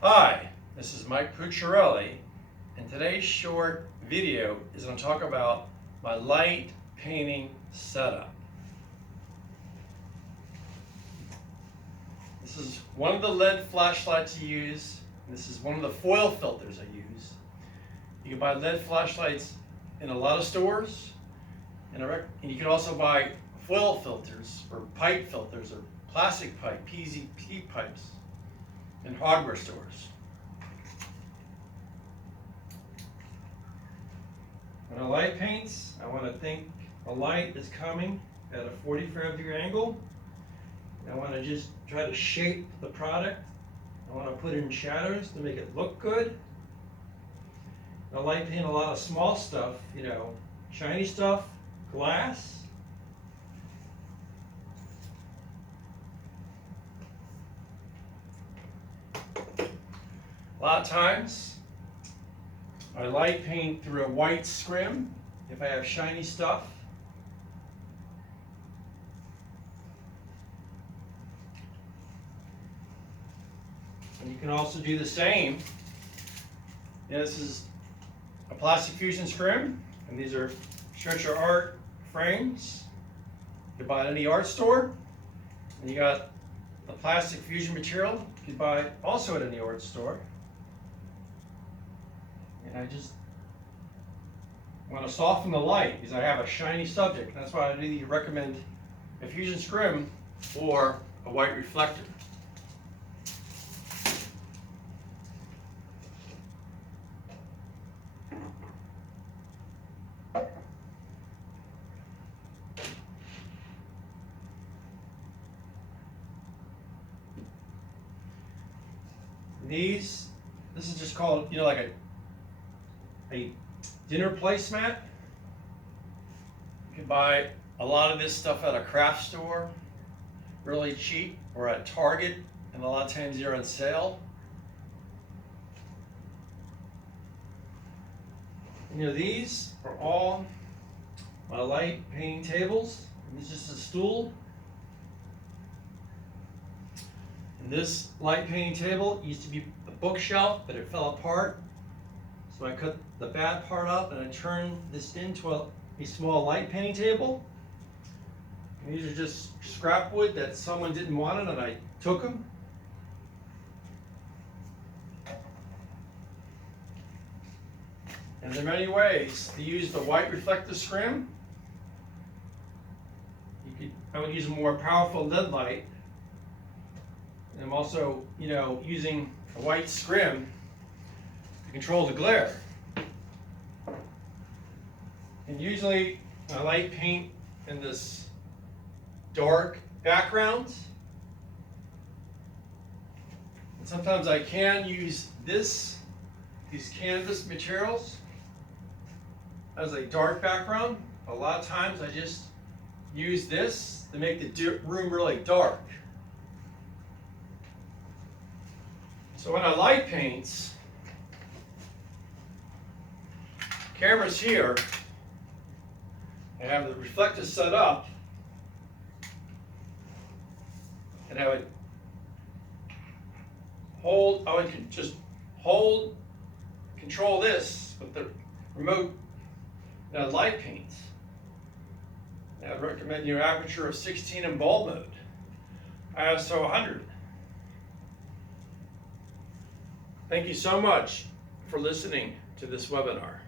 Hi, this is Mike Pucciarelli, and today's short video is going to talk about my light painting setup. This is one of the LED flashlights I use, and this is one of the foil filters I use. You can buy LED flashlights in a lot of stores, and you can also buy foil filters or pipe filters or plastic pipe, PVC pipes in hardware stores. When a light paints, I want to think a light is coming at a 45-degree angle. I want to just try to shape the product. I want to put in shadows to make it look good. I light paint a lot of small stuff, shiny stuff, glass. A lot of times, I light paint through a white scrim if I have shiny stuff. And you can also do the same. This is a plastic fusion scrim, and these are stretcher art frames. You can buy at any art store. And you got the plastic fusion material you can buy also at any art store. And I just want to soften the light because I have a shiny subject. That's why I either recommend a fusion scrim or a white reflector. This is just called, like a dinner placemat. You can buy a lot of this stuff at a craft store, really cheap, or at Target, and a lot of times they're on sale. These are all my light painting tables. And this is just a stool. And this light painting table used to be a bookshelf, but it fell apart. So I cut the bad part up and I turned this into a small light painting table. And these are just scrap wood that someone didn't want it and I took them. And there are many ways to use the white reflective scrim. I would use a more powerful LED light. And I'm also, using a white scrim to control the glare. And usually I light paint in this dark background. And sometimes I can use these canvas materials as a dark background. A lot of times I just use this to make the room really dark. So when I light paints, camera's here, I have the reflector set up, and I would just control this with the remote light paints. I would recommend your aperture of 16 in bulb mode, ISO 100. Thank you so much for listening to this webinar.